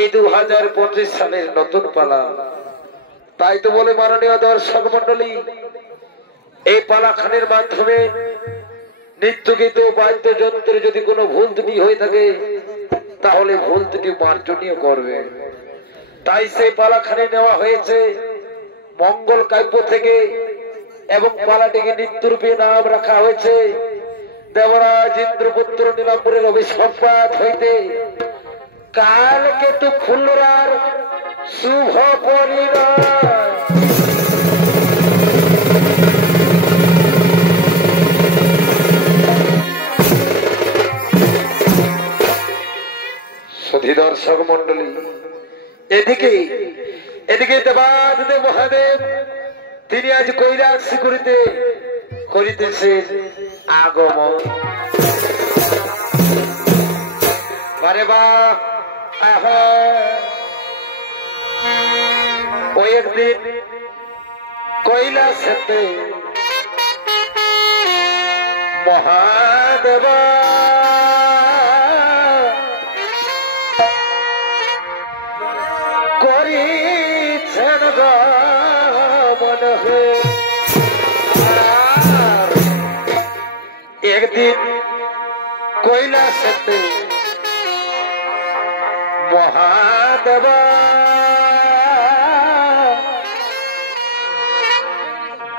এই 2025 সালের নতুন পালা। তাই তো বলে মাননীয় দর্শক মন্ডলী, এই পালাখানের মাধ্যমে নৃত্য গীত বাদ্যযন্ত্রে যদি কোনো ভুল ত্রুটি হয়ে থাকে তাহলে ভুল ত্রুটি মার্জনীয় করবে। তাই সেই পালাখানে নেওয়া হয়েছে মঙ্গল কাব্য থেকে এবং পালাটিকে নৃত্যরূপে নাম রাখা হয়েছে দেবরাজ ইন্দ্রপুত্র নীলাম্বরের অভিসম্পাত হইতে কালকেতু খুলরার শুভ পরিণয়। সুধী দর্শক মন্ডলী, এদিকে দেবাদিদেব মহাদেব তিনি আজ কৈলাসী করিতেছেন আগমন। আরে বাহ, ওই একদিন কৈলাসেতে মহাদেব করিছেন গমন। একদিন কৈলাসেতে মহাদেব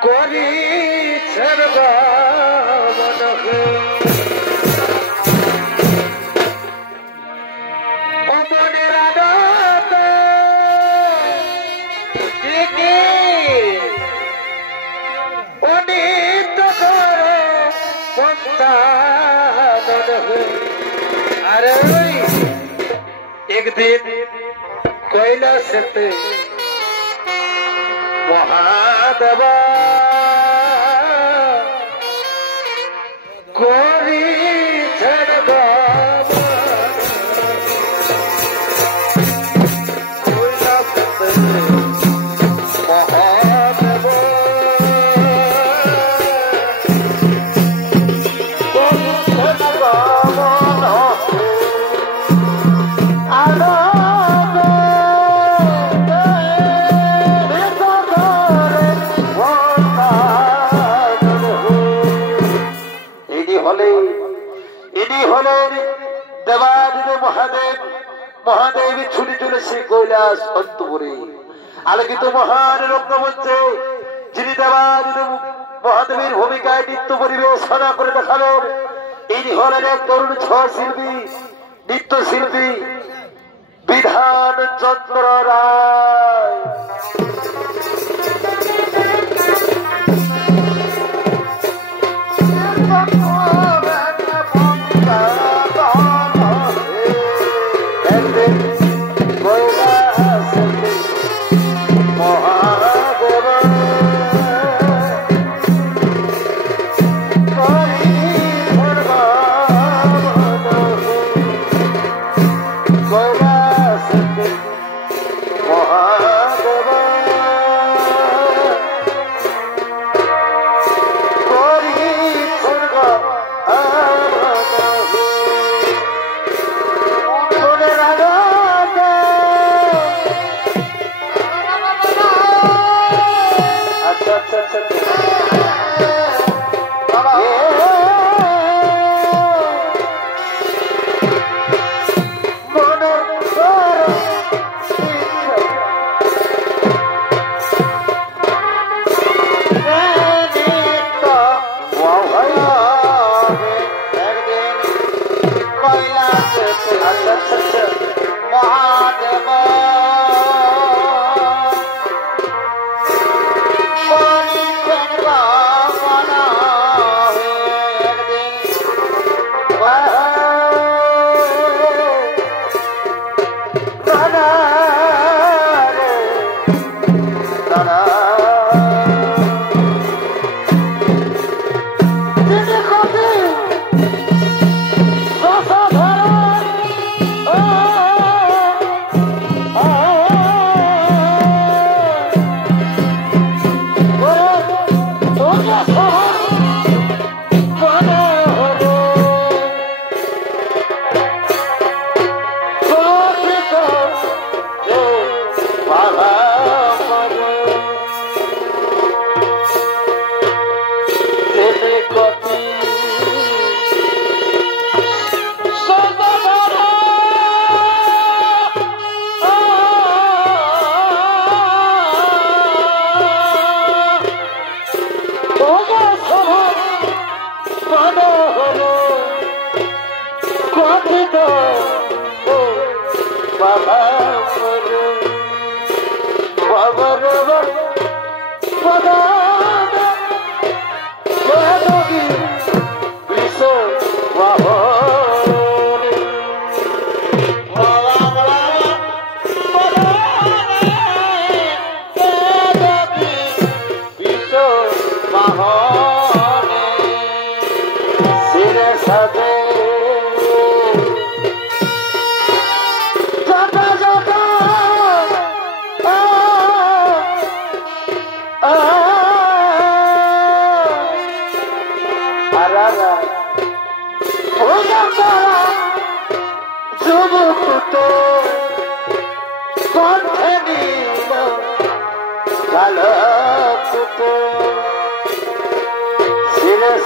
করিছেন গমন। অমনের আনন্দ অনিত করে সন্তান। আরে একদিন কৈলাসেতে মহাদেব করিছেন গমন। কৈলাসেতে মহাদেব করিছেন গমন। ইনি হলেন দেবাদিদেব মহাদেব। মহাদেব ছুটি চলেছে কৈলাস অন্তপুরে আলোকিত মহান রঙ্গমঞ্চে যিনি দেবাদিদেব মহাদেবের ভূমিকায় নৃত্য পরিবেশনা করে দেখালেন। ইনি হলেন এক তরুণ শিল্পী, নৃত্যশিল্পী বিধান চন্দ্র রায়। মহা বাবা বাবা বাবা বাবা বেদগি বৃষ বাহনে বাবা বাবা বেদগি বৃষ বাহনে শিরে সাধে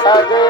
সাদে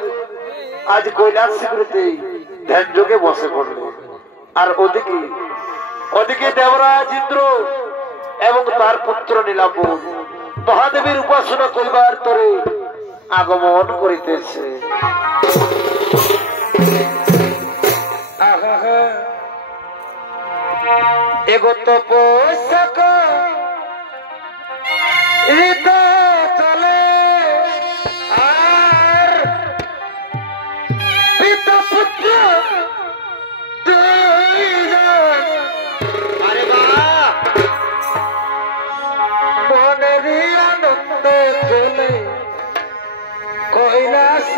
বোন আজ কৈলাস শিবিরেতে ধ্যান যোগে বসে পড়লো। আর ওদিকে দেবরাজ ইন্দ্র এবং তার পুত্র নীলাম্বর মহাদেবের উপাসনা করিবার তরে আগমন করিতেছে। এগত পোষক চলে আর পিতা পুত্র মনেরই আনন্দে চলে কৈলাস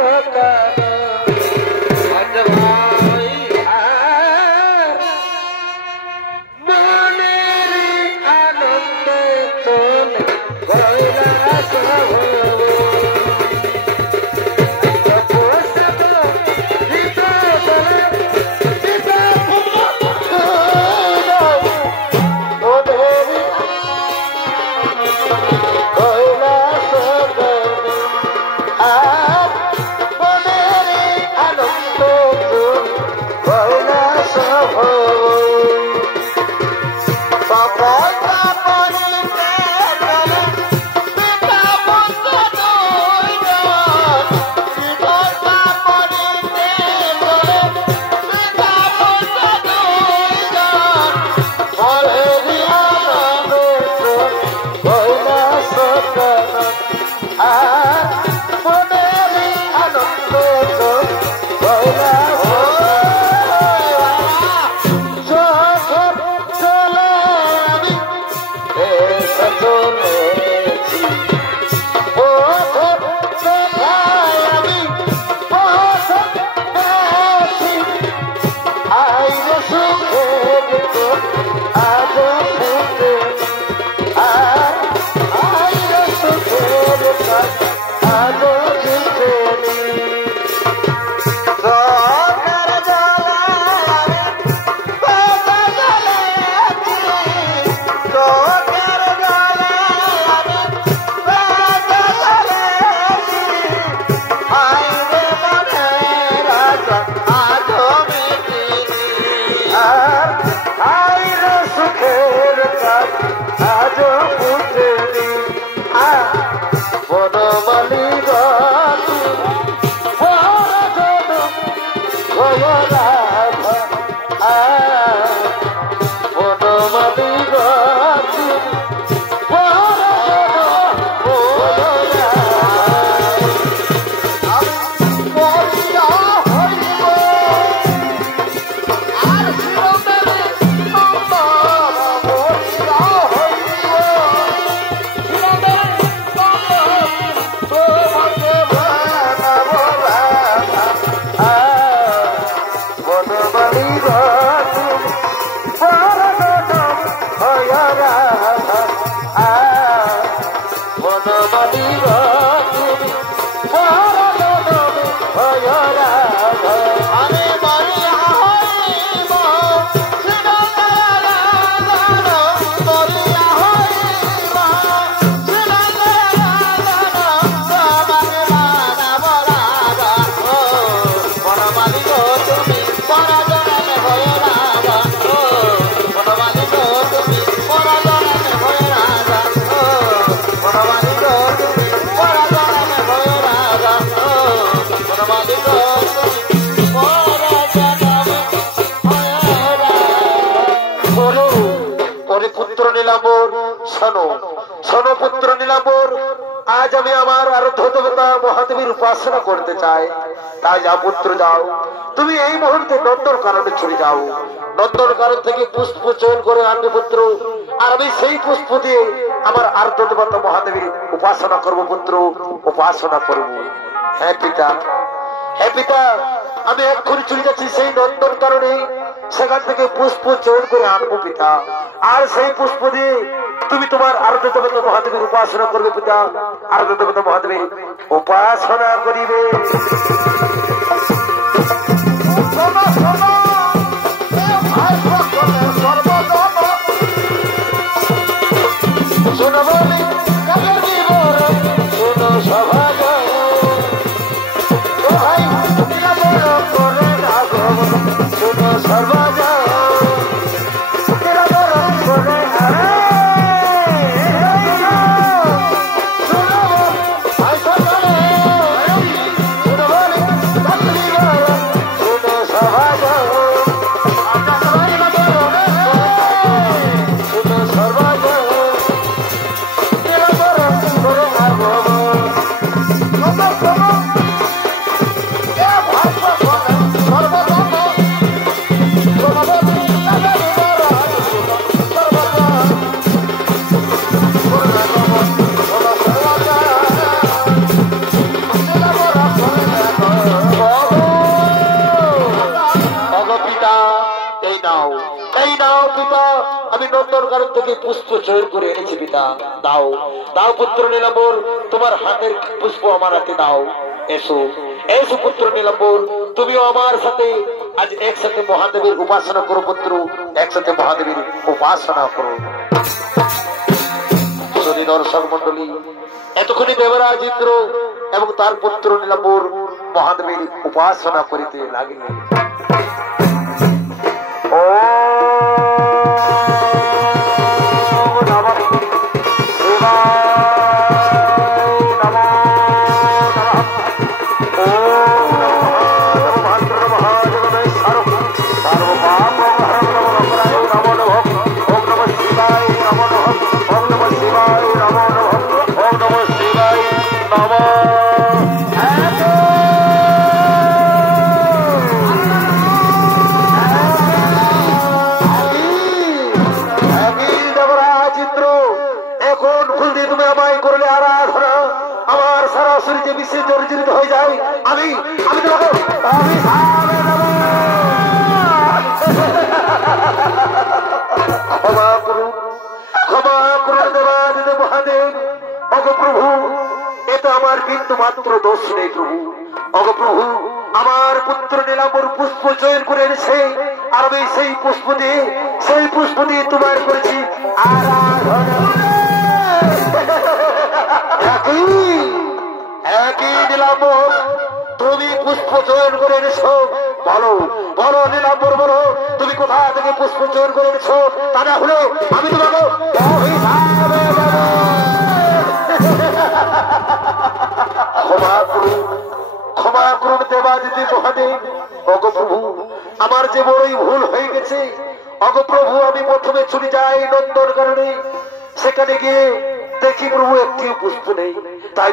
পুত্র নীলাম্বর, আজ আমি আমার আরাধ্য দেবতা মহাদেবীর উপাসনা করতে চাই। তাই যা পুত্র যাও, তুমি এই মুহূর্তে নন্দন কাননে চলে যাও। নন্দন কানন থেকে পুষ্প চয়ন করে আনবে পুত্র, আর আমি সেই পুষ্প দিয়ে আমার আরাধ্য দেবতা মহাদেবীর উপাসনা করব পুত্র, উপাসনা করব। হ্যাঁ পিতা, হ্যাঁ পিতা, আমি এক্ষুনি চলে যাচ্ছি সেই নন্দন কাননে, সেখান থেকে পুষ্প চয়ন করে আনবো পিতা। আর সেই পুষ্প দিয়ে তুমি তোমার আরাধ্য দেবতা মহাদেবীর উপাসনা করবে পিতা, আরাধ্য দেবতা মহাদেবীর উপাসনা করিবে। শোনো সভা নন্দনকানন থেকে পুষ্প চয়ন করে এনেছি পিতা। দাও দাও পুত্র নীলাম্বর, তোমার হাতের পুষ্প আমার হাতে দাও। এসো এসো পুত্র নীলাম্বর, তুমিও আমার সাথে আজ একসাথে মহাদেবের উপাসনা করো পুত্র, একসাথে মহাদেবের উপাসনা করো। যদি দর্শক মন্ডলী, এতক্ষণি দেবরাজ ইন্দ্র এবং তার পুত্র নীলাম্বর মহাদেবের উপাসনা করিতে লাগিলেন। জর্জরিত হয়ে যায়, আমি আমি তোমাকে ক্ষমা করুন, ক্ষমা করুন দেবাদিদেব মহাদেব। অগপ্রভু, এটা আমার বিন্দু মাত্র দোষ নেই প্রভু। অগপ্রভু, আমার পুত্র নীলাম্বর পুষ্প চয়ন করে এনেছে, আর আমি সেই পুষ্প দিয়ে তোমার করেছি আরাধনা। একই নীলাম্বর, তুমি পুষ্প চয়ন করে এনেছো, বলো বলো নীলাম্বর, বলো তুমি কোথা থেকে পুষ্প চয়ন করে এনেছো, তা না হলে আমি তোমাকে ক্ষমা করুন, ক্ষমা করুন দেবাদিতি মহাদেব। অগপ্রভু, আমার যে বড়ই ভুল হয়ে গেছে। অগপ্রভু, আমি প্রথমে চলে যাই নন্দনকাননে, সেখানে গিয়ে দেখি প্রভু একটিও পুষ্প নেই। তাই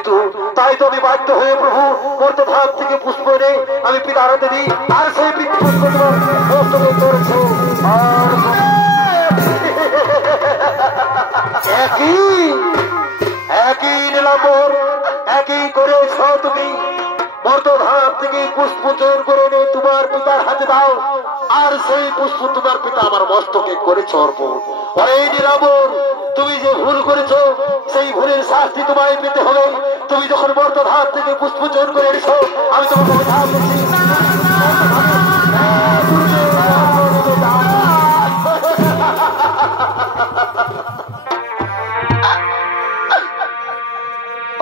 তো আমি বাধ্য হয়ে প্রভু মর্তধাম থেকে পুষ্প নেই আমি পিতার হাতে দিই, আর সেই একই নীলাম্বর, একই করেছ তুমি। মর্তধাম থেকে পুষ্প চয়ন করে নে তোমার পিতার হাতে দাও, আর সেই পুষ্প তোমার পিতা আমার মস্তকে করেছ অর্পণ। অরে নীলাম্বর, তুমি যে ভুল করেছো সেই ভুলের শাস্তি তোমায় পেতে হবে। তুমি যখন মর্তধাম থেকে পুষ্প চয়ন করে এনেছো, আমি তোমাকে ধাম দিচ্ছি।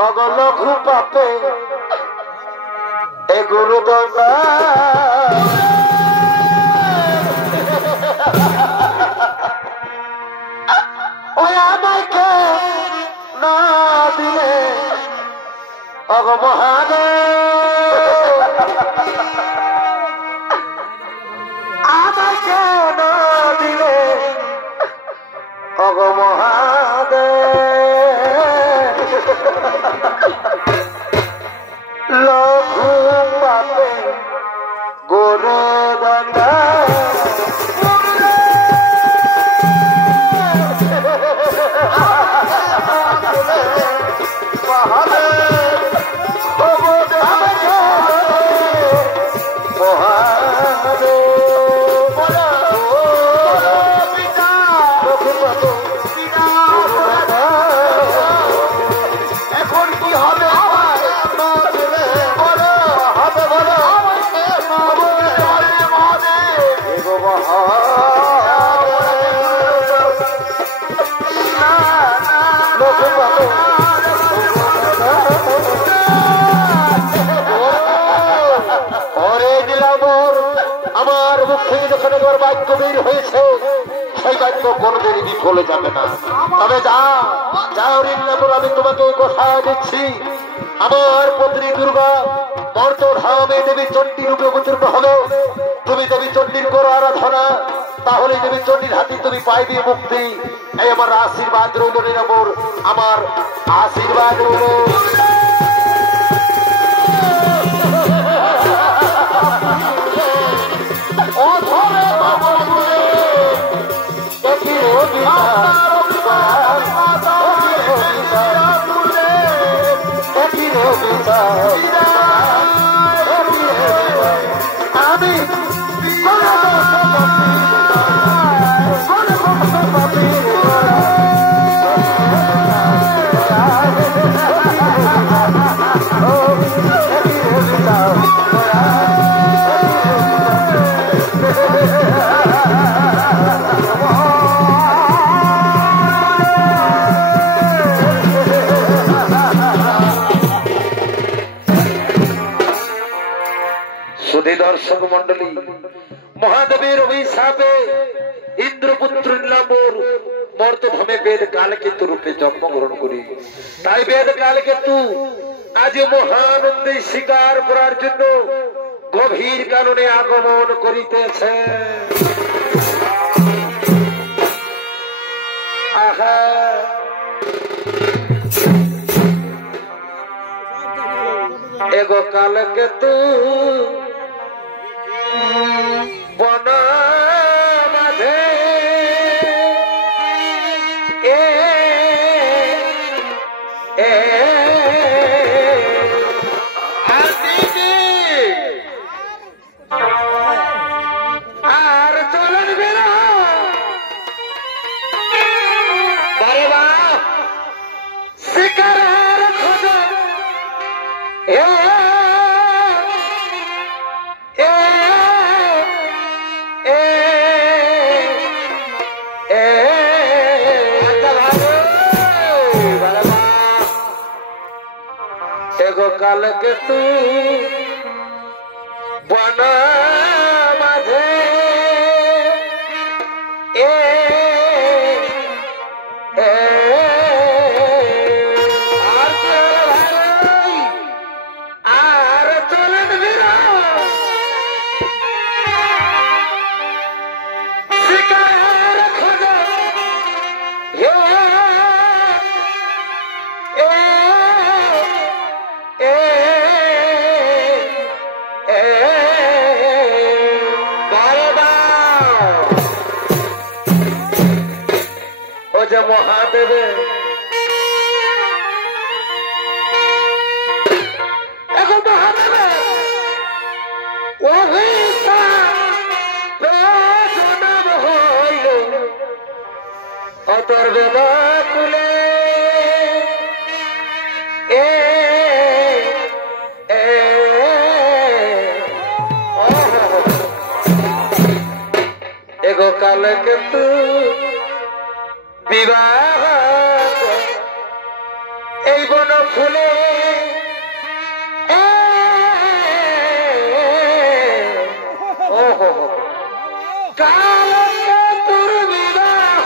অগলঘু পাপে এ গুরু দণ্ডা, ওই আমাকে না দিলে অগ মহাদেব, আমাকে না দিলে অগ মহাদেব, লঘু পাপে গুরু দণ্ডা। আমার মুখ থেকে যখন একবার বাক্য বের হয়েছে, সেই বাক্য কোনদিনই বিফলে যাবে না। তবে যাও নীলাম্বর, আমি তোমাকে কথা দিচ্ছি, আমার পত্নী দুর্গা মর্তধামে দেবী চণ্ডী রূপে অবতীর্ণ হবে। তুমি দেবী চণ্ডীর করো আরাধনা, তাহলে দেবী চণ্ডীর হাতে তুমি পাইবে মুক্তি। এই আমার আশীর্বাদ রইল নীলাম্বর, আমার আশীর্বাদ রইল। আমি দর্শক মন্ডলী, মহাদেবের অভিশাপে ইন্দ্রপুত্র নীলাম্বর মর্তভূমে বেদ কালকেতু রূপে জন্মগ্রহণ করি। তাই বেদ কালকেতু আজ মহানন্দে স্বীকার করার জন্য গভীর কারণে আগমন করিতেছে। আহা এগো কালকেতু বন মাঝে আর চলেন বেরা বারে বা শিকারের খোঁজে এগো কালকেতু বন মাঝে আর চলেন বীরা শিকার খোঁজে ও যে মহাদেবে এখন মহাদেবে অভিশাপ হইল অতর কুলে এগো কালকেতু বিবাহ এই বন ফুলে কালকেতুর বিবাহ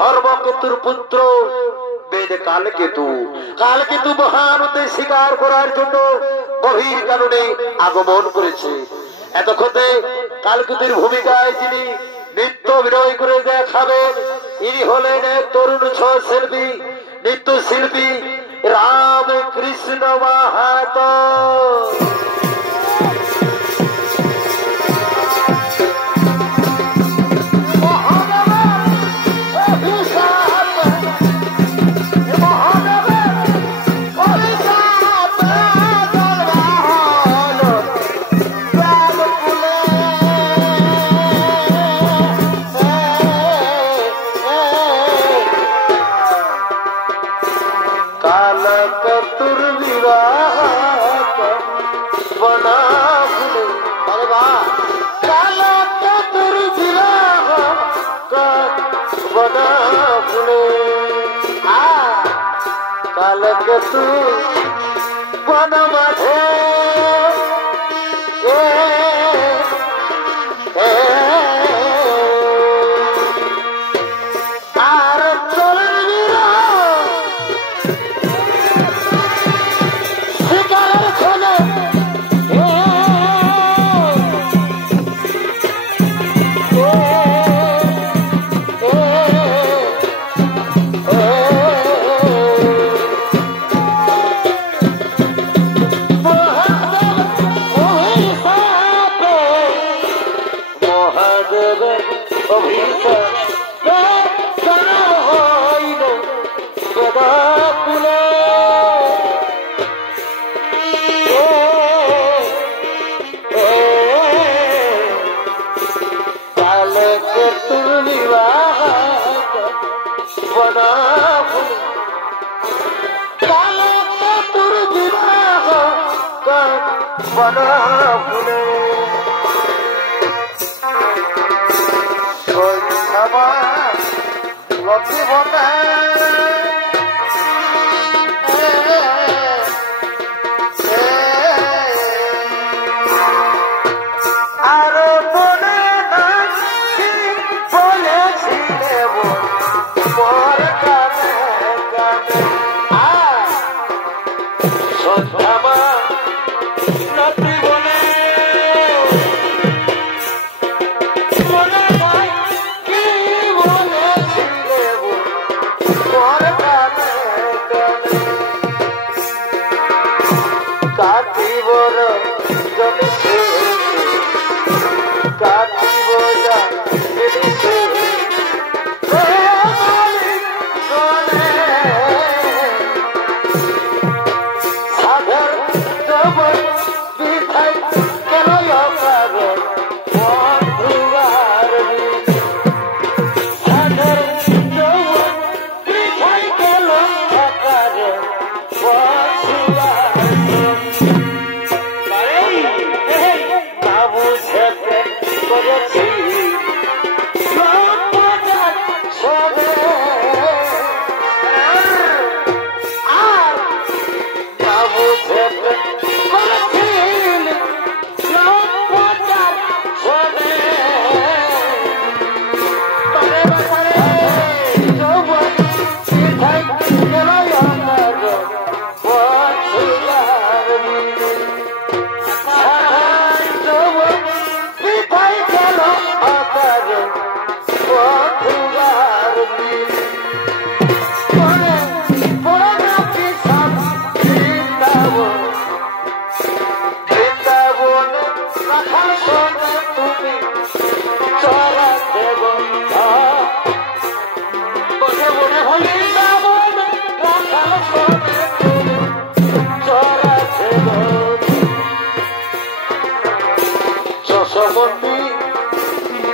ধর্মকেতুর পুত্র বেদ কালকেতু। কালকেতু মহানন্দে স্বীকার করার জন্য গভীর কারণে আগমন করেছে। এতক্ষণে কালকেতুর ভূমিকায় যিনি নৃত্য অভিনয় করে দেখাবেন ইনি হলেন তরুণ শিল্পী নৃত্য শিল্পী রামকৃষ্ণ মাহাতো। কালকেতুর বিবাহ বন ফুলে আরে বাহ কালকেতুর বিবাহ বন ফুলে কালকেতু বন মাঝে আর চলেন বীরা শিকার খোঁজে না ভুলে কালো তোর বিবাহ বনা ভুলে আমার লক্ষ্মী বন্ধা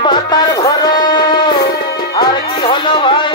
মাতার ঘরে আর কি হলো ভাই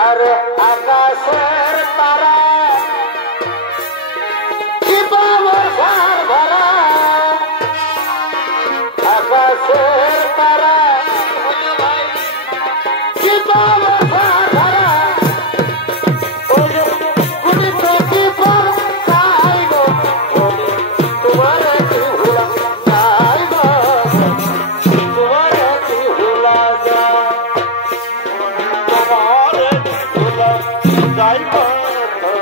अरे आकाशेर तारा की बाबा भरा आकाशेर तारा की बाबा भरा गुनी तो की पर काइगो तुम्हारे की हुला काइगो तुम्हारे की हुला जा I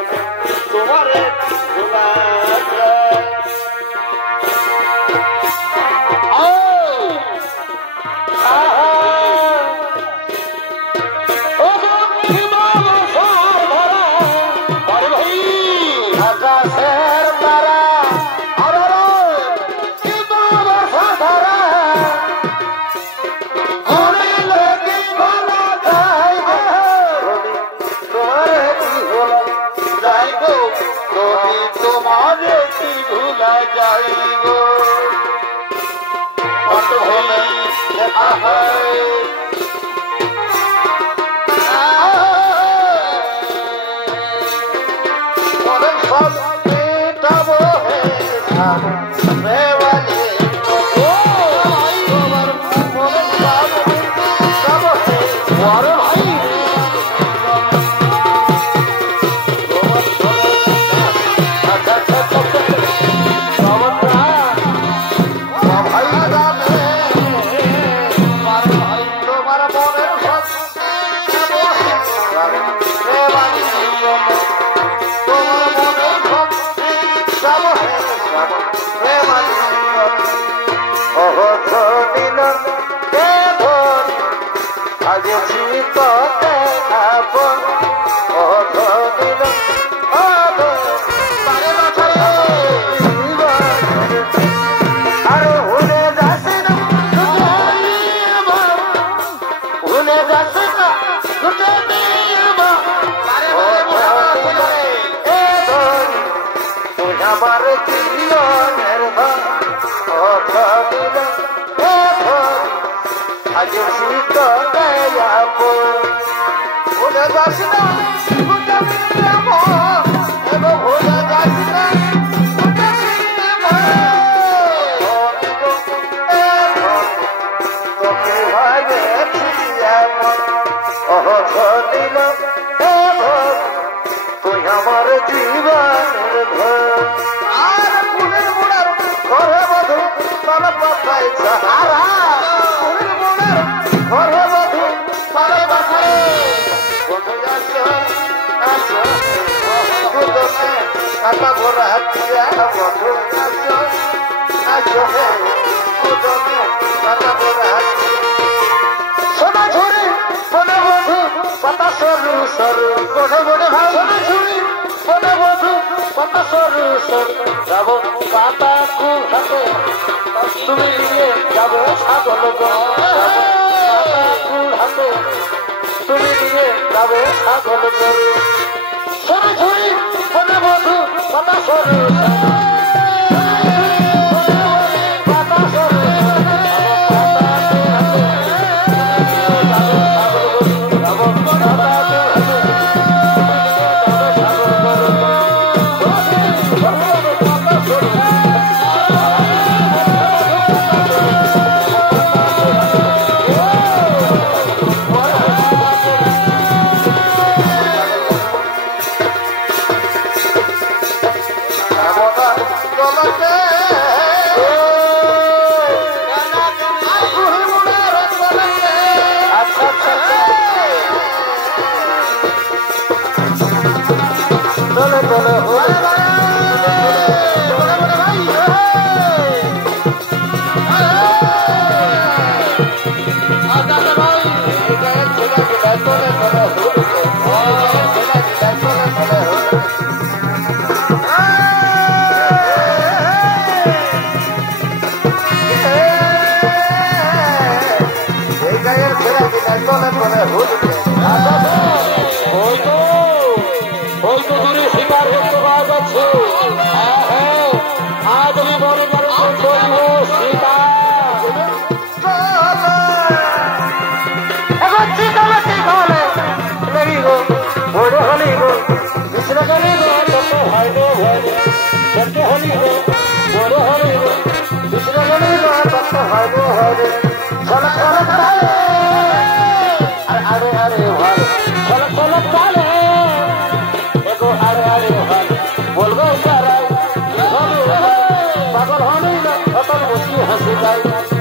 শীততে আপন অধনিল আরে ভুলে যাস না ভুলে যাস না আমার জীবনের অধনিল আজ শীততে আপন ভুলে যাস না ভুলে যাস না তোকে ভাবেছি এমন অধনিল তুই আমার জীবনের ধন আর ফুলের মোড়ার ঘরে বধু তালা পাতায় সাহারা ফুলের মোড়ার ঘরে বধু তালা পাতায় বধু আসো আসো গুদমে কাটা ভরা হাতিয়া বধু আসো আসো হে গুদমে কাটা ভরা হাতিয়া সোনা ঝুরি বনে বধু পাতা সরু সরু বনে বনে ভাই সোনা ঝুরি বনে বধু পাতা সরু সরু যাব পাতা কুড়াতে তুমি নিয়ে যাবে ছাগল পাতা কুড়াতে তুমি নিয়ে যাবে ছাগল গরু সোনা ঝুরি বনে বধু পাতা সরু সরু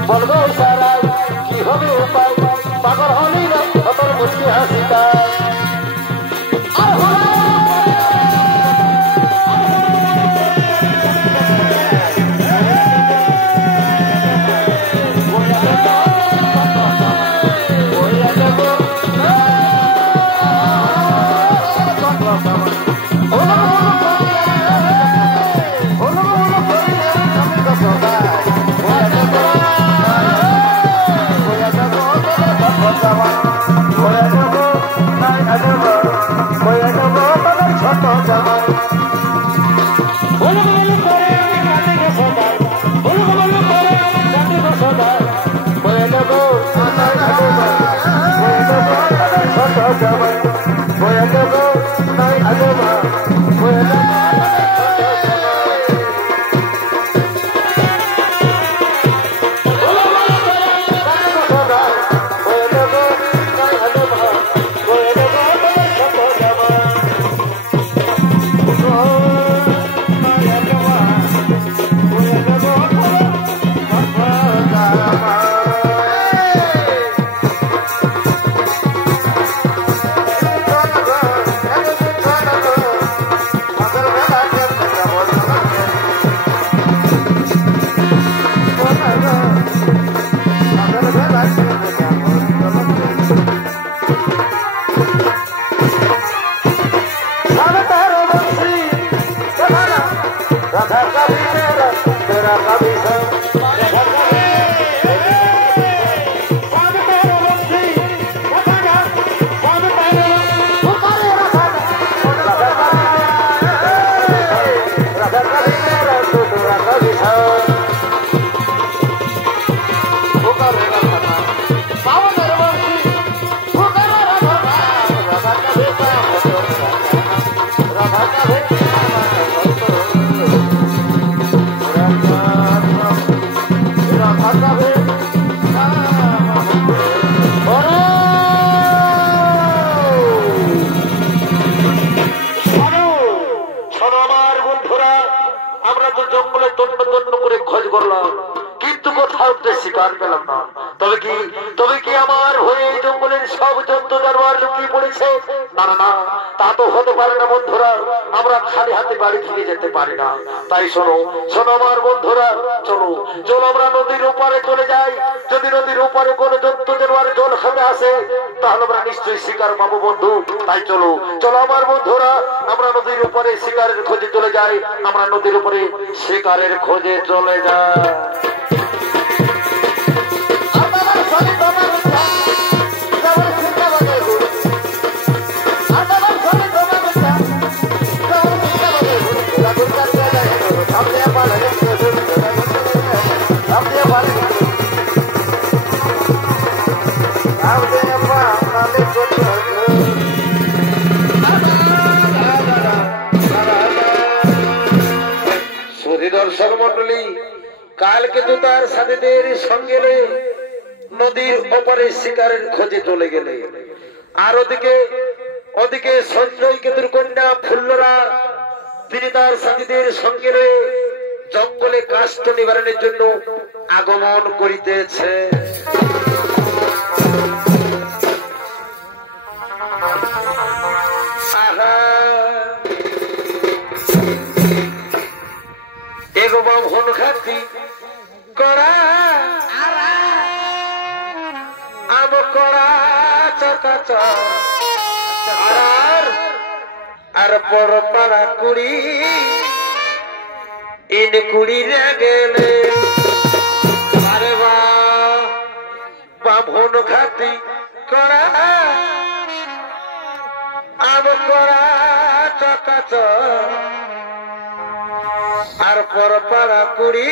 বলবো সারাই কি হবে উপায় পাগল হলি না অতল বসে হাসিতাই Bye. শিকার পেলাম না। তবে কি আমার হয়ে জঙ্গলের সব জন্তু জানোয়ার লুকিয়ে পড়েছে? না না না, তা তো হতে পারে না বন্ধুরা। আমরা খালি হাতে বাড়ি ফিরে যেতে পারি না। তাই শোনো শোনো আমার বন্ধুরা, চলো চলো আমরা নদীর ওপারে চলে যাই। যদি নদীর ওপারে কোনো জন্তু জানোয়ার জল খেতে আসে তাহলে আমরা নিশ্চয়ই শিকার পাবো বন্ধু। তাই চলো চলো আমার বন্ধুরা, আমরা নদীর উপরে শিকারের খোঁজে চলে যাই। আমরা নদীর উপরে শিকারের খোঁজে চলে যাই। দর্শক মন্ডলী, কালকে তো তার সাথীদের সঙ্গে নদীর ওপারে শিকারের খোঁজে চলে গেলে, আর ওদিকে সঞ্জয় কেতুর কন্যা ফুল্লরা তিনি তার সাথীদের সঙ্গে জঙ্গলে কাষ্ঠ নিবারণের জন্য আগমন করিতেছে। বামন খাতি কড়া আম কড়া চকাচ আর বড় পাড়া কুড়ি ইন কুড়ি গেলে আরে বামন খাতি কড়া আম কড়া চকাচ আর পর পাড়া কুড়ি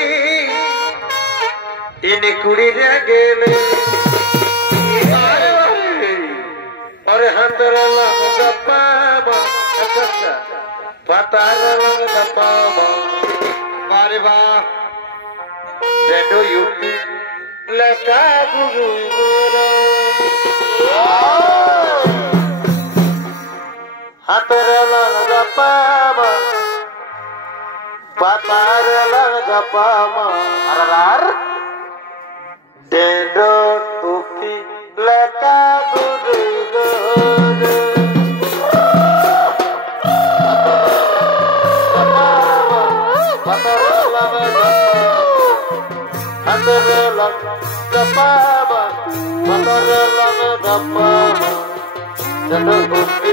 ইনি কুড়ি গেলে আরে হাতের পাবা পাতার পাবা আরে বা ইউপি লেখা গুরু হাতের পাবা patar laga pama arar dendo tupi leka guru guru patar laga pama dendo tupi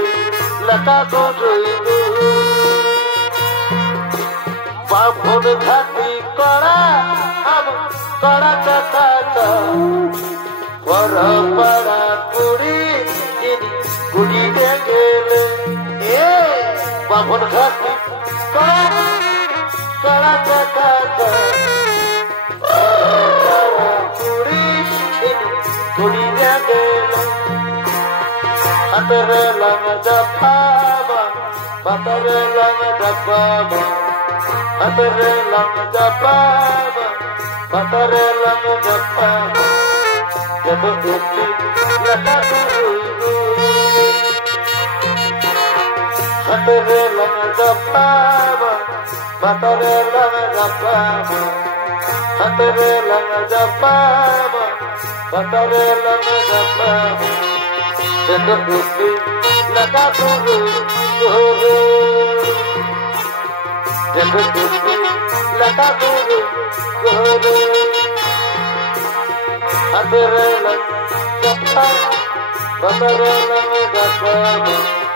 leka guru বামন খাতি কড়া আম কড়া চকাচ বড় পাড়া কুড়ি ইনি কুড়ি গেলে বামন খাতি কড়া কড়া চকাচ কুড়ি ইনি কুড়ি গেলে হাতের লাগা পাবা পাতারে লাগা পাবা Patare langga pama, patare langga pama, jado uti laka guru. Patare langga pama, patare langga pama, patare langga pama, patare langga pama, jado uti laka guru. Laka guru guru adere laka badere laka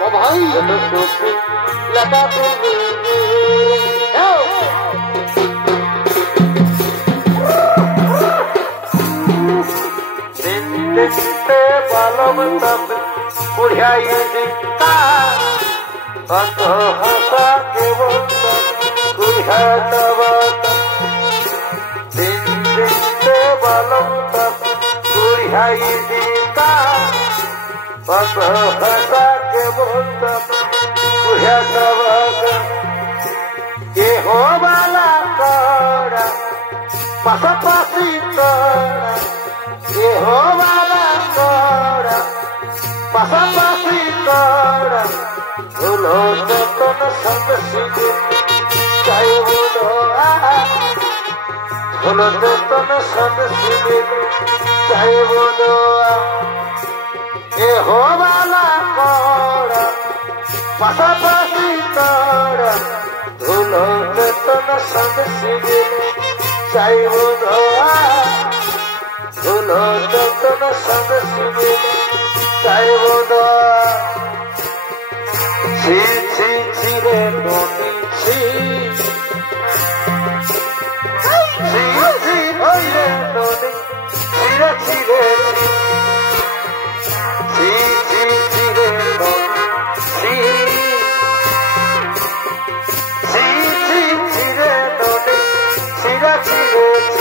o bhai laka guru dinte balom tab budhai dikta ato hasa kevota Kuhata vata, dinte balom tab बुझाई दीता हंसा के बोलता बुझा सबक ये हो वाला तोड़ा पासी तोड़ा ये हो वाला तोड़ा पासी तोड़ा भूलो तो तुम सब सीधे चाहे भूलो भूलो तो तुम सब सीधे चाहे भूलो ये हो वाला तोड़ा पासी तोड़ा भूलो तो तुम सब सीधे चाहे भूलो भूलो तो तुम सब सीधे चाहे भूलो ছি ছি ছি রে নদী ছি ছি ছি ওই রে নদী ছিরে ছিরে ছি ছি ছি রে নদী ছি ছি ছি ছি রে নদী ছিরে ছিরে ছি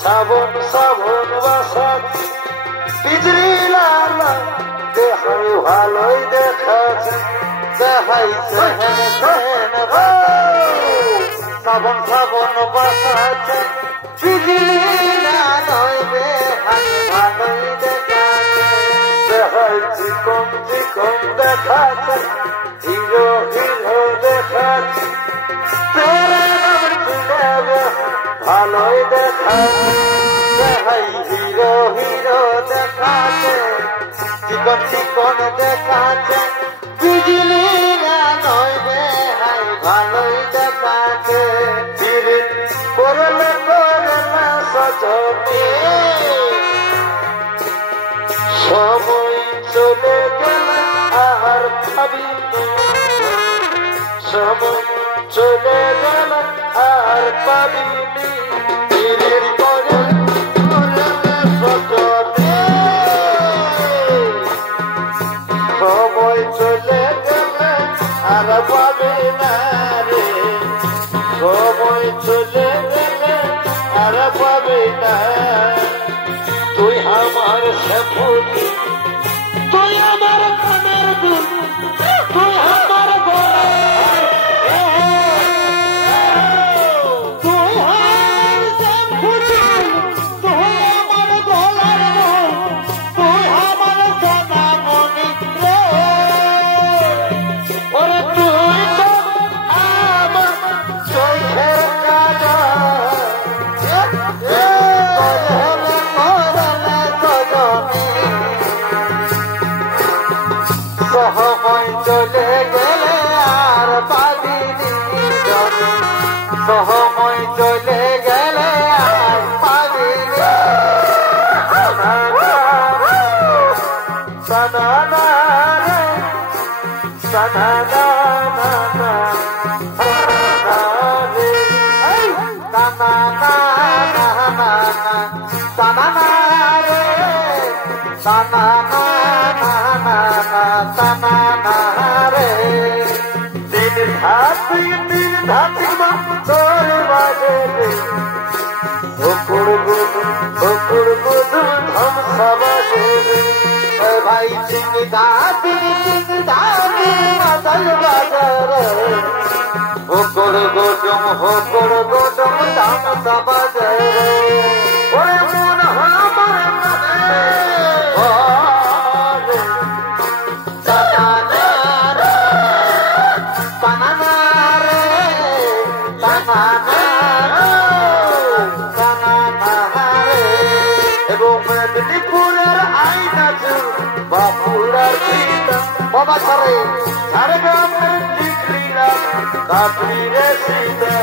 साबुन साबुन बासात बिजली लाला देखाई भालोई देखाছে দেখাই সেহেন সেহেন সাবুন সাবুন বাসাত বিজলি লালাই দেখাই ভালোই দেখাছে দেখাই চিকন চিকন দেখাছে হিরো হিরো দেখাছে তেরে নাম তুলে ভালোই দেখাছে দেখাই হিরো হিরো দেখাছে চিকন চিকন দেখাছে বিজলি নয় দেখাই ভালোই দেখাছে করলে করলে সজনে সময় চলে গেলে আর ভাবি সময় চলে গেলে আর পাবিনি সময় চলে গেলে আর পাবে না রে সময় চলে গেলে আর পাবে না তুই আমার শ্যামলি তুই আমার কানের দুল তুই আমার চলে গেলে আর পাবিনি সময় চলে গেলে আর পাবিনি সানা রে সানা तीन धाती तोर बाजे हुकुड़ गुद हम सब भाई सिंह दाती मदल बाजार हुकुड़ गुदम दाम सब मन বাপুরার পিতা বাবা করে ঝাড়গ্রামের চিত্রীরা কাপড়িরে সীতা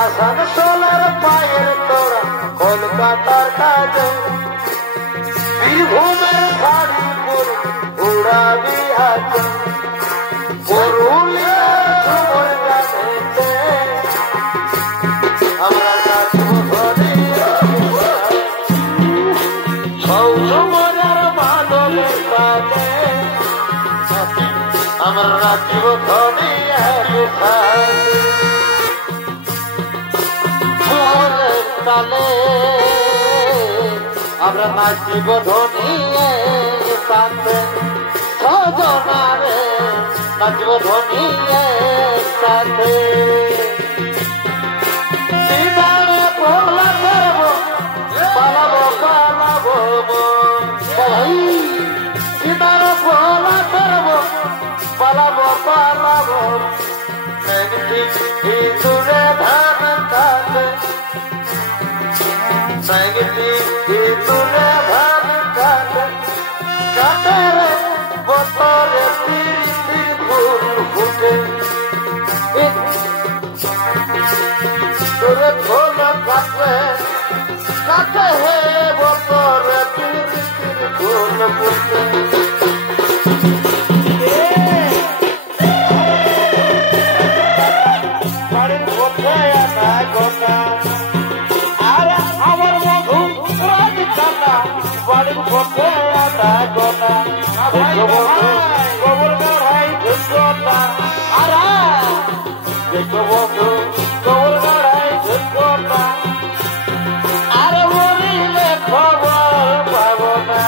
আসানসোলের পায়ের তোরা কলকাতার কাজে বীরভূমের শাড়িপুর উড়াবি হাত পুরুলিয়া তোমার গানেতে আমরা নাচব সৌরমরার মাদলের তালে আমরা নাচব ধনী তালে আমরা নাচিব ধনী সাথে সজনারে নাচিব ধনী সাথে সিদারে পোলা করব পালাবো পালাবো সিদারে পোলা করব পালাবো পালাবো ভিতরে ধান কাটে संगती तूने भाग काटे काटे रे बोतरे तीर तीर फूल फूटे तोरे फूल काटे काटे है बोतरे तीर तीर फूल फूटे बड़ी फूटे या ना गोटा गोटा गोटा गोबर भाई गोटा अरे देखो बंधु गोबर भाई गोटा अरे बोलिले खबर पाबो ना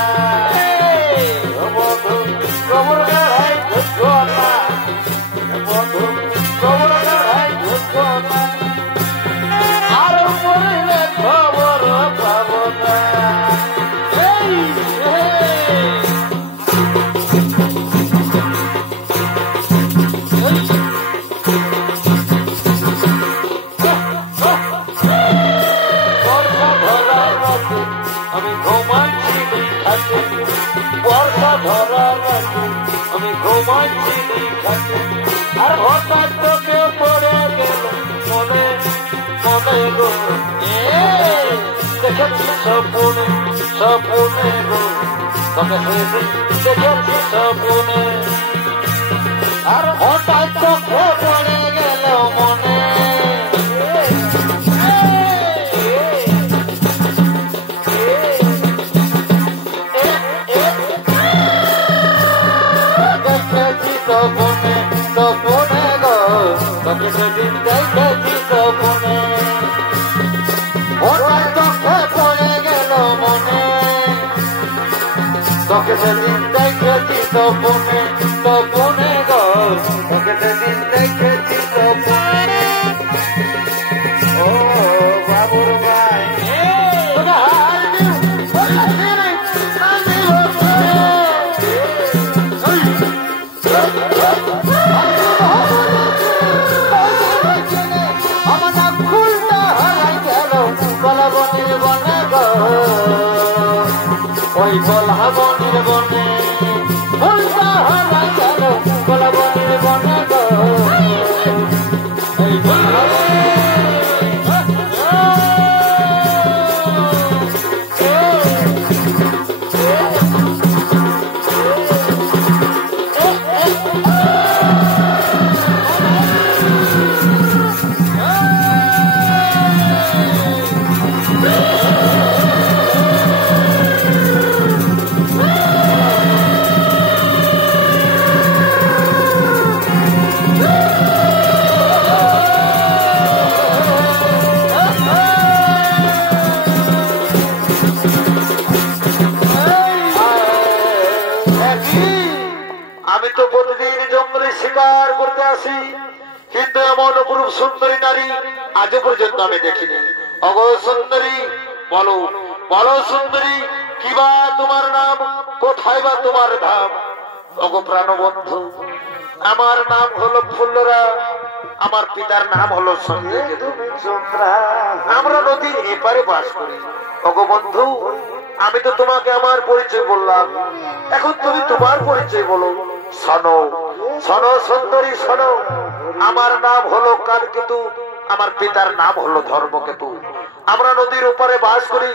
बंधु गोबर भाई गोटा बंधु गोबर भाई गोटा अरे बोलिले खबर पाबो ना বর্ষা ধরা আমি ঘুমাচ্ছি আর হঠাৎ তোকে পড়ে গেল মনে মনে গো দেখেছি সপনে সপনে গো তোকে দেখেছি সপনে আর হঠাৎ তোকে পড়ে গেল মনে সপনে সপনে গো তোকে সেদিন দেখেছি সপনে হঠাৎ তোকে পড়ে গেল মনে তোকে সেদিন দেখেছি সপনে সপনে গো তোকে সেদিন দেখেছি সপনে ও বাবুর ভাই ওই বলা বনের বনে ফুলটা হারা গেল বলা বনের বনে গো ওই বলা আমি তো প্রতিদিন জঙ্গলে শিকার করতে আসি কিন্তু এমন অপরূপ সুন্দরী নারী আজ পর্যন্ত আমি দেখিনি। অগো সুন্দরী বলো বলো সুন্দরী কিবা তোমার নাম, কোথায় বা তোমার ধাম? অগো প্রাণবন্ধু আমার নাম হলো ফুল্লরা, আমার পিতার নাম হলো সঙ্গে আমরা নদীর এপারে বাস করি। অগো বন্ধু আমি তো তোমাকে আমার পরিচয় বললাম, এখন তুমি তোমার পরিচয় বলো। শোনো শোনো সুন্দরী শোনো, আমার নাম হলো কালকেতু, আমার পিতার নাম হলো ধর্মকেতু। আমরা নদীর উপরে বাস করি।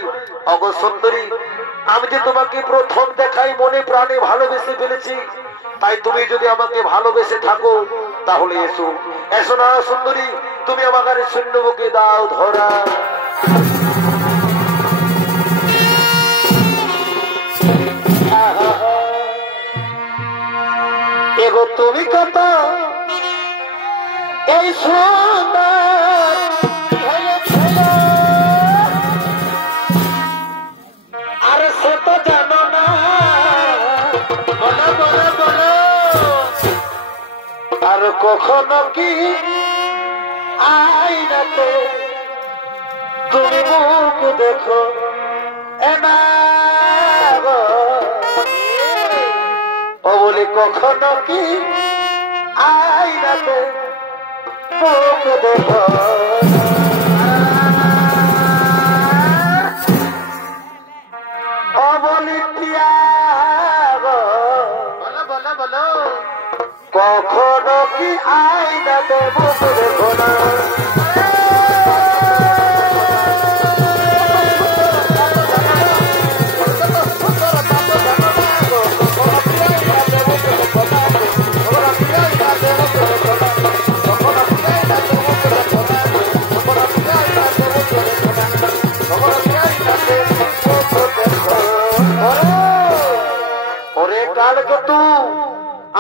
অগো সুন্দরী, আমি যে তোমাকে প্রথম দেখাই মনে প্রাণে ভালোবেসে ফেলেছি, তাই তুমি যদি আমাকে ভালোবেসে থাকো তাহলে এসো। এসো না সুন্দরী, তুমি আমাকে শূন্য বুকে দাও ধরা। এগো তুমি কত এই সুন্দর আর সে তো জানো না, বলো বলো বলো, আর কখনো কি আইনাতে তুমি মুখ দেখো এনা গো, ও বলি কখনো কি আইনাতে মুখ দেখো। ও বলি প্রিয়া গো, বলো বলো বলো, কখনো কি আইনাতে মুখ দেখো না।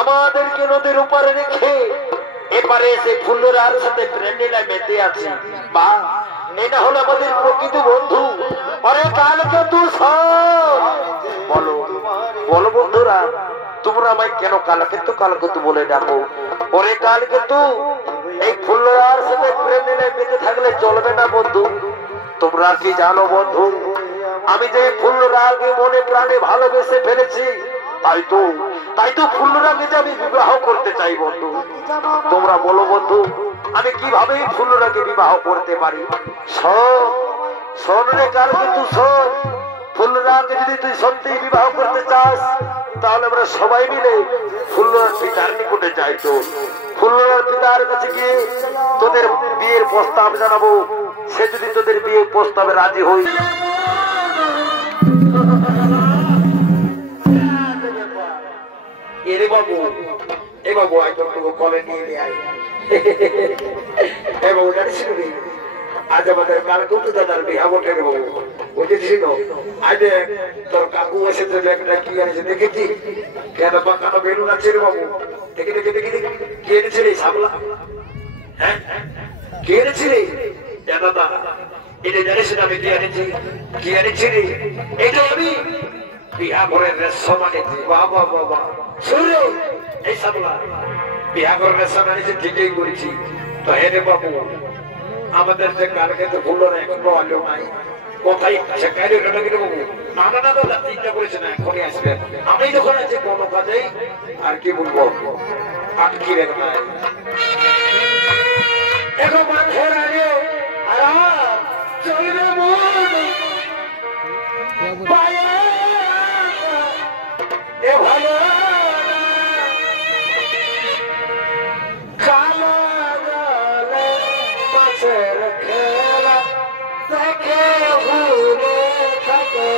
আমাদেরকে নদীর উপরে রেখে এপারে এসে ফুল্লরার সাথে প্রেমেলায় মেতে আছে। বা এটা হলো আমাদের প্রকৃত বন্ধু। পরে কালকে তু বলো বলো বন্ধুরা, তোমরা আমায় কেন কালকে তু বলে ডাকো? ওরে কালকে তু এই ফুল্লরার সাথে প্রেমেলায় মেতে থাকলে চলবে না বন্ধু। তোমরা কি জানো বন্ধু, আমি যে ফুল্লরাকে মনে প্রাণে ভালোবেসে ফেলেছি, তাই তো ফুল্লরাকে যে আমি বিবাহ করতে চাই বন্ধু। তোমরা বলো বন্ধু, আমি কিভাবে ফুল্লরাকে বিবাহ করতে পারি? শোন রে কালকে তু শোন, ফুল্লরাকে যদি তুই সত্যি বিবাহ করতে চাস, তাহলে আমরা সবাই মিলে ফুল্লরার পিতার নিকটে যাই। তো ফুল্লরার পিতার কাছে গিয়ে তোদের বিয়ের প্রস্তাব জানাবো। সে যদি তোদের বিয়ের প্রস্তাবে রাজি হই, এরে বাবু এ বাবু আজ তোকে কলে নিয়ে আয়। এ বাবু জানিস আজ আমাদের কালকেও তো দাদার বিহা বটে রে বাবু, বুঝেছিস? আজ তোর কাকু এসেছে, ব্যাগটা কি এনেছে দেখেছি? কেন বাঁকানো বেলুন আছে রে বাবু, দেখি দেখি দেখি দেখি কি এনেছে রে সামলা? হ্যাঁ কি এনেছি রে দাদা? এটা জানিস না আমি কি এনেছি? কি এনেছি রে? এটা আমি বিহা করে রেশম আনেছি। বাবা বাবা শুনে এই সামলা বিহা করে রেশম আনেছি, ঠিকই করেছি। তো হে রে বাবু, আমাদের যে কালকে তো ফুলরা এখনো আলো নাই, কোথায় শেখাইলে ওটা কি বাবু? না না না দাদা, চিন্তা করেছে না, এখনই আসবে। আমি যখন আছি কোনো কাজেই আর কি বলবো, আটকি রেখে নাই এখন মাঠের আগে চলবে মন পায়ে এ ভালো কালো গলে মাছের খেলা দেখে ভুলে থাকে।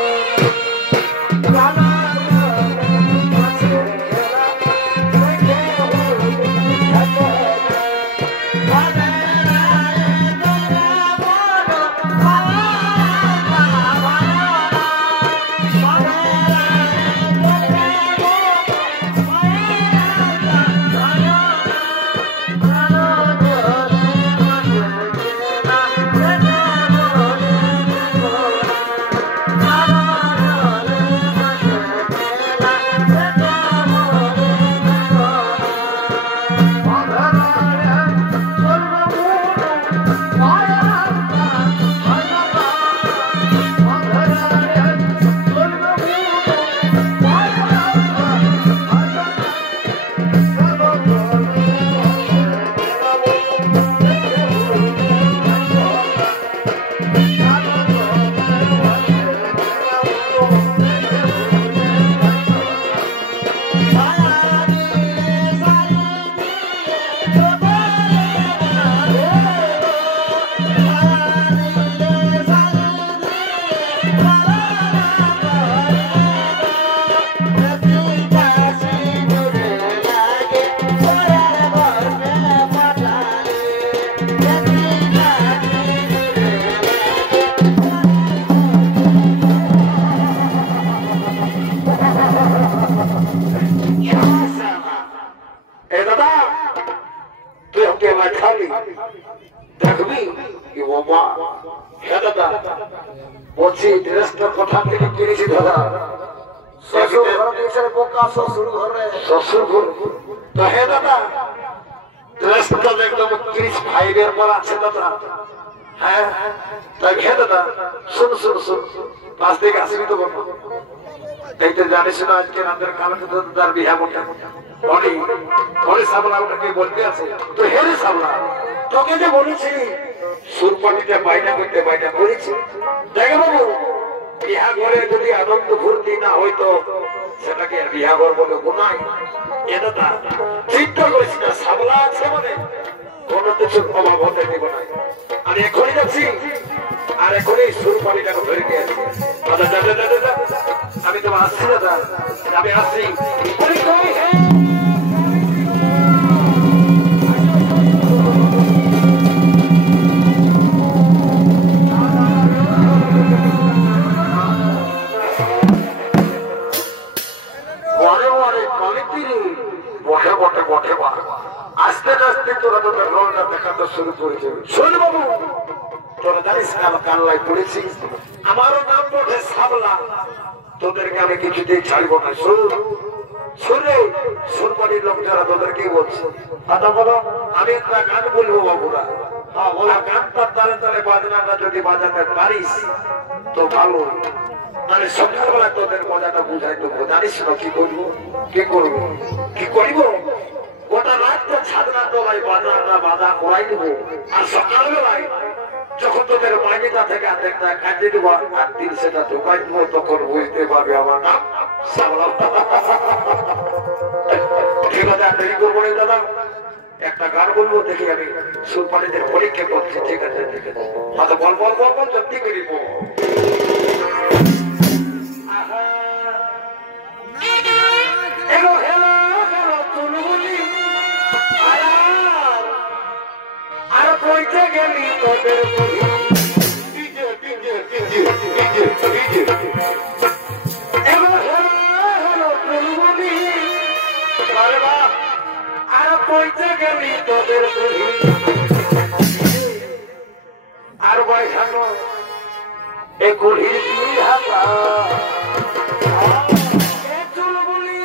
গেছে বোকা শ্বশুর ঘরে। শ্বশুর ঘর তো হে দাদা ড্রেসটা দেখলাম 35 এর পর আছে দাদা। হ্যাঁ তাই হে দাদা শুন শুন শুন পাঁচ দিকে আসবি তো বাবা। এই তো জানিস না আজকে রাতের কালকে তো তার বিয়া বটে। বলি বলি সাবলা ওটাকে বলতে আছে তো হে রে সাবলা তোকে যে বলেছি সুরপাটিতে বাইনা করতে বাইনা করেছি। দেখে বাবু বিয়া ঘরে যদি আনন্দ ফুর্তি না হইতো সেটাকে বিয়া ঘর বলে গুনাই। এ দাদা চিন্তা করিস না সাবলা আছে মানে কোনো কিছুর অভাব হতে দিব না। আর এখনই যাচ্ছি আর এখনই সুরপাটিটাকে ধরে নিয়ে আসি। দাদা দাদা দাদা দাদা আমি তো আসছি দাদা আমি আসছি। আস্তে আস্তে তোরা তোদের রোলটা দেখাতে শুরু করেছে। শোন বাবু তোরা জানিস কান্নায় পড়েছি আমারও নাম বটে সাবলা। তোদেরকে আমি কিছুতেই ছাড়বো না। শুন শুনে সুরবাড়ির লোক যারা তোদেরকে বলছে কথা বলো। আমি একটা গান বলবো বাবুরা। গানটার তালে তালে বাজনাটা যদি বাজাতে পারিস তো ভালো। মানে সকালবেলা তোদের মজাটা বুঝাই দেবো। জানিস না কি করবো কি করবো কি করিব গোটা রাতটা ছাদনা তোলাই বাজারটা বাজা করাই দেবো। আর সকালবেলায় যখন তোদের মাইনেটা থেকে আর্ধেকটা কাটিয়ে দেবো আর দিন সেটা ঢুকাই দেবো তখন বুঝতে পারবে আমার নাম সাবলা। ঠিক আছে আর দেরি করবো না দাদা একটা গান বলবো দেখি আমি সুরপাটিদের পরীক্ষা করছি। ঠিক আছে ঠিক আছে আচ্ছা বল বল বল বল জলদি করিব। আর কইতে গেলি তোদের আর কইতে গেলি তোদের আর বৈঠানো এ গুলির দুই হাতা চুল বলি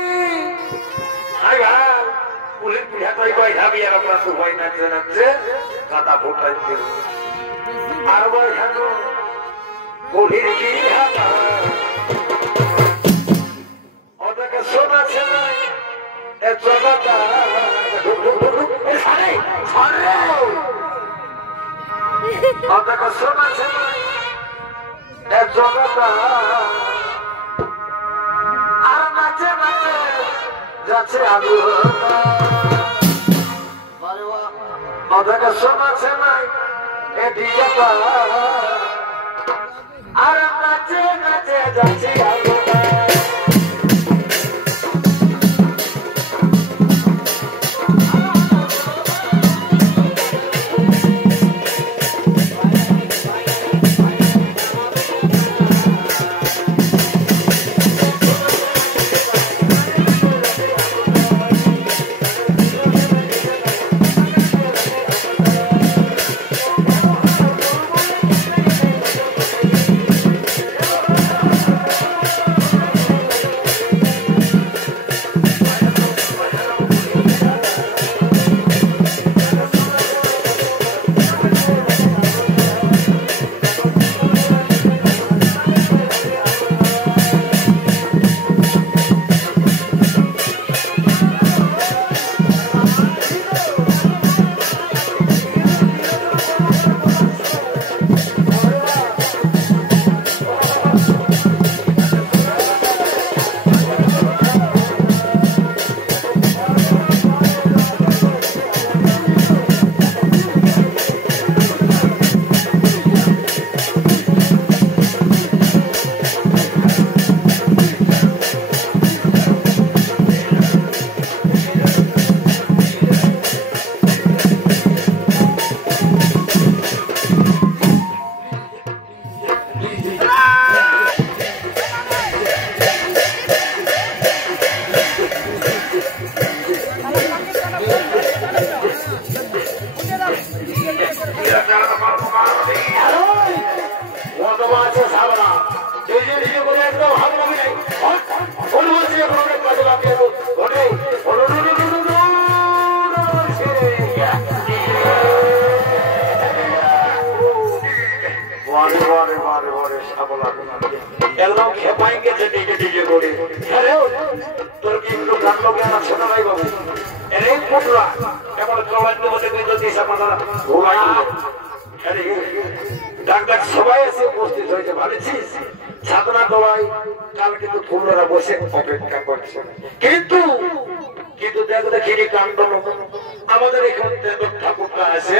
গুলির দুই হাতাই বৈঠাবি আর আমরা তো ভয় নাচে নাচছে কাটা ফোটাই দিল। আর বৈঠানো গুলির দুই হাতা ওটাকে শোনাছে না এ জগতা ওটাকে শোনাছে না এ জগতা আর নাচে নাচে যাচ্ছে আলু ওটাকে শোনাছে না এ দিজতা আর নাচে নাচে যাচ্ছে আলু। কাণ্ড জ্ঞান আছে না ভাই বাবু এই পুটরা এমন চলাইতে বলে কিন্তু দিশা পাতা ভুলাই ডাক ডাক সবাই এসে উপস্থিত হয়েছে ভাবছিস ছাত্রা দোয়াই কাল কিন্তু ফুলরা বসে অপেক্ষা করছে কিন্তু কিন্তু দেখো দেখি কাণ্ড আমাদের এখান থেকে ঠাকুরটা আছে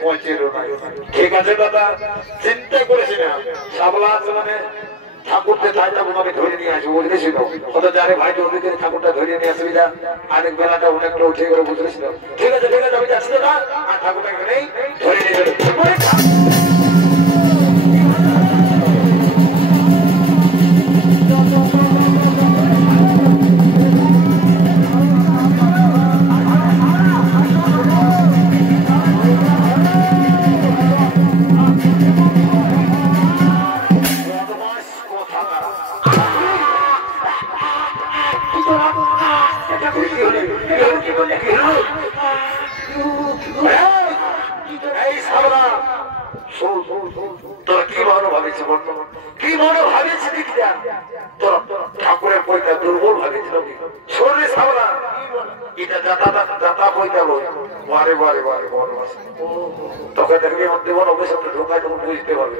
পৌঁছেরও নাই ঠিক আছে দাদা চিন্তা করেছি না সাবলা আছে মানে ঠাকুরকে তাই ঠাকুর আমি ধরে নিয়ে আসবো বুঝতেছি না কত জানে ভাই জলদি করে ঠাকুরটা ধরে নিয়ে আসবি যা আরেক বেলাটা অনেকটা উঠে গেলে বুঝতেছি না ঠিক আছে আমি যাচ্ছি দাদা আর ঠাকুরটা এখানেই ধরে নিয়ে যাবে তোরা কি মনে ভাবিস কি মনে ভাবিস ঠাকুরের পয়সা দুর্বল ভাবিস শরীর সাবলা এটা দাতা পয়সা বারে বারে বারে তোকে দেখবি জীবন অবশ্যই ঢোকায় তখন বুঝতে পারবে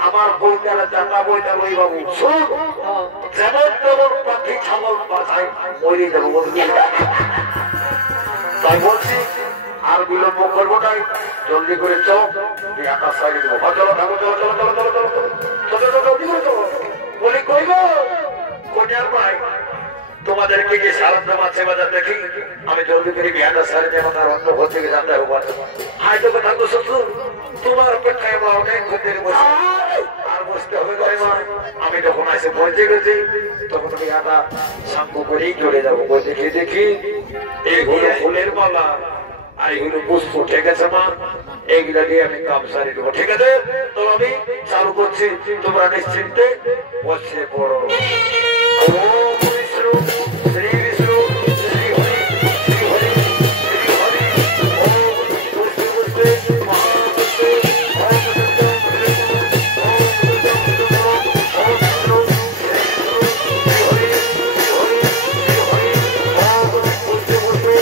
আমার বইটারা দাতা বইটা বই বাবু শোন যেমন তেমন পাখি ছাগল বাসায় মরে যাবো তাই বলছি আর বিলম্ব করবো নাই জলদি করে চল আকাশ সাইড দেবো চলো থাকো চলো চলো চলো চলো চলো চলো চলো জলদি করে চলো বলি কইব কোনিয়ার ভাই তোমাদেরকে যে সারাটা মাছে বাজার দেখি আমি জলদি করে বিয়াটা সারে যাবো তার অন্য ঘর থেকে জানতে হবে হয়তো থাকবো শ্বশুর তোমার অপেক্ষায় আমরা অনেক ঘুরতে বসে আর বসতে হবে আমি যখন এসে পৌঁছে গেছি তখন বিয়াটা শাম্পু করেই চলে যাবো দেখি দেখি এইগুলো ফুলের মালা আর এগুলো পুষ্প ঠিক আছে মা এইগুলা দিয়ে আমি কাম সারি দেবো ঠিক আছে তো আমি চালু করছি তোমরা নিশ্চিন্তে বসে পড়ো ওম বিষ্ণু শ্রী বিষ্ণু শ্রী হরি শ্রী হরি শ্রী হরি ওম পুষ্পে পুষ্পে মহাপুষ্পে ওম সত্যম ওম বিষ্ণু শ্রী হরি শ্রী হরি শ্রী হরি ওম পুষ্পে পুষ্পে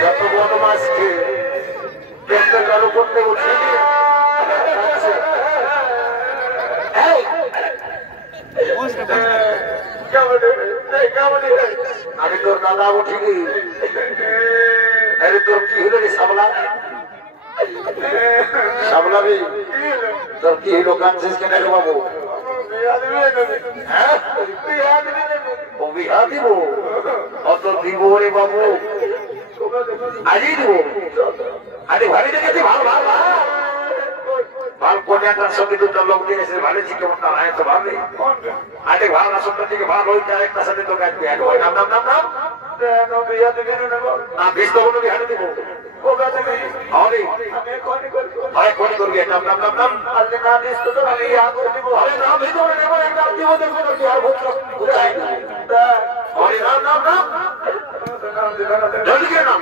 যত বদমাসকে পেটে কারো করতে উঠিনি আমি তোর দাদা উঠিনি আরে তোর কি হলো রে সাবলা সাবলা রে তোর কি হলো কাঁদছিস কেন রে বাবু ও বিহা দিব অত দিব রে বাবু আজই দিব আরে ভালো দেখেছি ভালো ভালো ভালো কোনিয়াটার সঙ্গে দুটো লোক দিয়ে এসে ভালো চিকে মতো আয় তো ভালো আরে ভালো না সন্তান থেকে ভালো হইতে একটা সাথে তো কাটবে এক নাম নাম নাম নাম না বিশ তো কোনো বিহারে দিব আরে আরে কোন করবি নাম নাম নাম নাম আরে না বিশ তো আমি ইয়া করে দিব আরে নাম ভিতরে করে নেব একটা দিব দেখো কি আর ভূত বুঝাই না আরে নাম নাম নাম জলদি করে নাম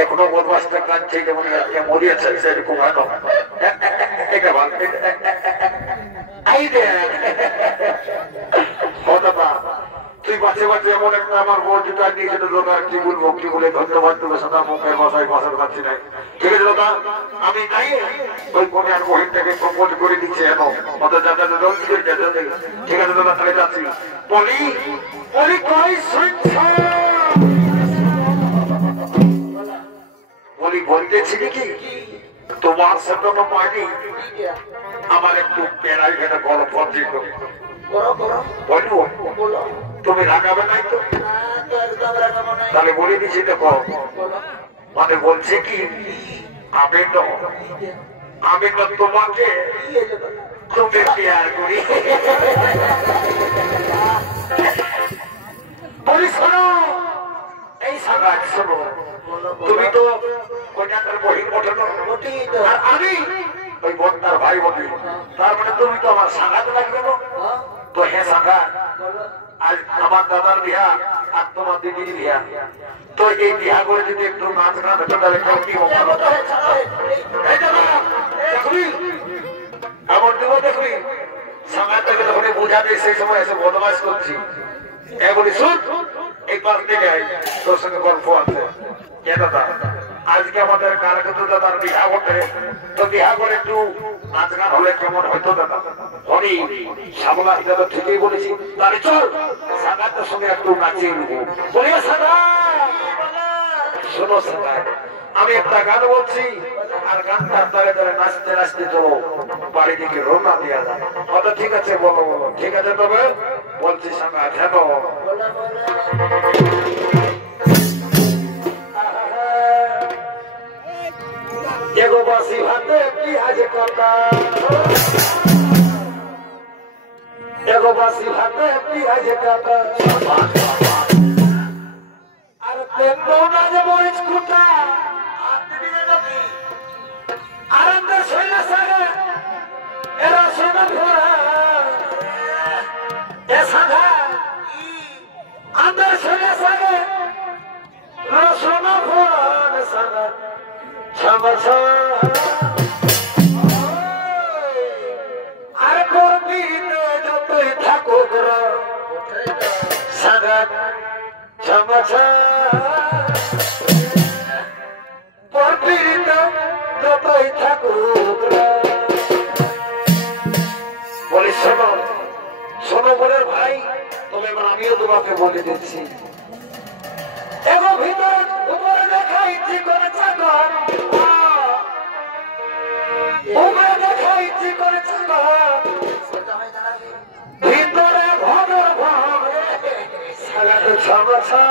এখনো বদমাসটা কাঁদছে যেমন মরিয়াছে সেরকম হয়তো তুই বাঁচে বাঁচে এমন একটা আমার বোন জুটা নিয়েছে তো লোক আর কি বলবো কি বলে ধন্যবাদ তোকে সাদা মুখের বাসায় বাসার পাচ্ছি নাই ঠিক আছে দাদা আমি নাই ওই বোনে আর বহিনটাকে প্রপোজ করে দিচ্ছে এখন অত যাতে ঠিক আছে দাদা তাহলে যাচ্ছি বলি বলি কই বলি বলতেছি কি তোমার সাথে পার্টি আমার একটু পেরাই ঘেটে গল্প দিল বলবো তুমি রাগাবে নাই তো তাহলে বলে দিচ্ছি দেখো মানে বলছে কি আমি তো তোমাকে তুমি পেয়ার করি বলি শোনো এই সাগাত শোনো তুমি তো কন্যাটার বহির পঠানো আর আমি ওই বোনটার ভাই বলি তার মানে তুমি তো আমার সাগাত লাগবে না তো হ্যাঁ সাগাত আজ আমার দাদার বিয়া আর তোমার দিদির বিয়া তো এই বিয়া করে যদি একটু নাচ গান হতো তাহলে কি হবে এমন দেবো দেখবি সাগাতটাকে যখন বুঝাবে সেই সময় এসে বদমাস করছি এ বলি শুন এই পাশ থেকে তোর সঙ্গে গল্প আছে আজকে আমাদের কারকুদু দাদার বিহা ঘটে তো বিহা করে একটু নাচ গান হলে কেমন হইতো দাদা হরি সাবলা হিসাবে ঠিকই বলেছি তাহলে চল সাগাতের সঙ্গে একটু নাচিয়ে নেবো বলি শোনো সাগা আমি একটা গান বলছি আর গানটা তালে তালে নাচতে নাচতে চলো বাড়ি দিকে রওনা দেওয়া যায় অত ঠিক আছে বলো বলো ঠিক আছে তবে বলছি সাগা ধ্যান এগো বাসি ভাতে পিঁয়াজ কাটা এগো বাসি ভাতে পিঁয়াজ কাটা আর তেতো না যে মরিচ কুটা আর আন্দর শৈলা সাগে এরা সোনা ভরা এ সাধা আন্দর শৈলা সাগে রসনা ভরা সাগা আর করবি যতই থাকুক সাগাত করবি যতই থাকুক বলি শোনো শোনো বলে ভাই তবে এবার আমিও তোমাকে বলে দিচ্ছি এগো ভিতর উপরে দেখাইছি করে চাকর উপরে দেখাইছি করে চাকর ভিতরে ভগর ভগ সাগাতে ছবছা